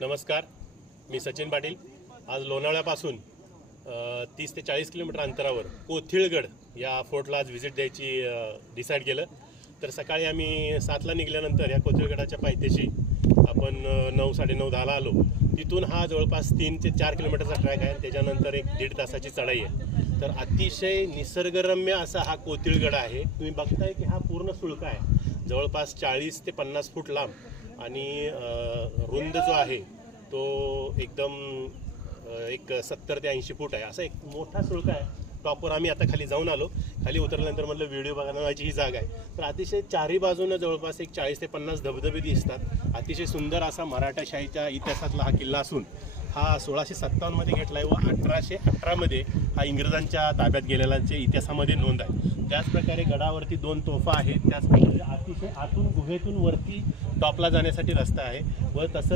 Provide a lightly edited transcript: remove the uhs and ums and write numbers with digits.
नमस्कार, मी सचिन पाटील। आज लोणावळ्यापासून 30 ते 40 किलोमीटर अंतरावर कोथिळगड या फोर्टला आज व्हिजिट द्यायची डिसाईड केलं। तर सकाळी आम्ही 7ला निघाल्यानंतर या कोथिळगडाच्या पायथ्याशी आपण 9, 9:30, 10ला आलो। तिथून हा जवळपास 3 ते 4 किलोमीटरचा ट्रॅक आहे। त्याच्यानंतर एक 1.5 तासाची चढाई आहे। तर अतिशय निसर्गरम्य असा हा कोथिळगड आहे। तुम्ही बघताय की हा पूर्ण सुळका आहे, जवळपास 40 ते 50 फूट लांब आणि रुंद जो आहे तो एकदम एक 70 ते 80 फूट आहे। असा एक मोठा सुळका आहे। टॉपवर आम्ही आता खाली जाऊन आलो। खाली उतरल्यानंतर म्हटलं व्हिडिओ बघण्याची ही जागा आहे। तर अतिशय चारी बाजूनं जवळपास एक 40 ते 50 धबधबे दिसतात। अतिशय सुंदर असा मराठाशाहीच्या इतिहासातला हा किल्ला असून हा 1657 मध्ये घेतलाय व 1818 मध्ये हा इंग्रजांच्या ताब्यात गेलेल्याच्या इतिहासामध्ये नोंद आहे। त्याचप्रकारे गडावरती 2 तोफा आहेत। त्याचप्रकारे अतिशय आतून गुहेतून वरती टॉपला जाण्यासाठी रस्ता आहे व तसं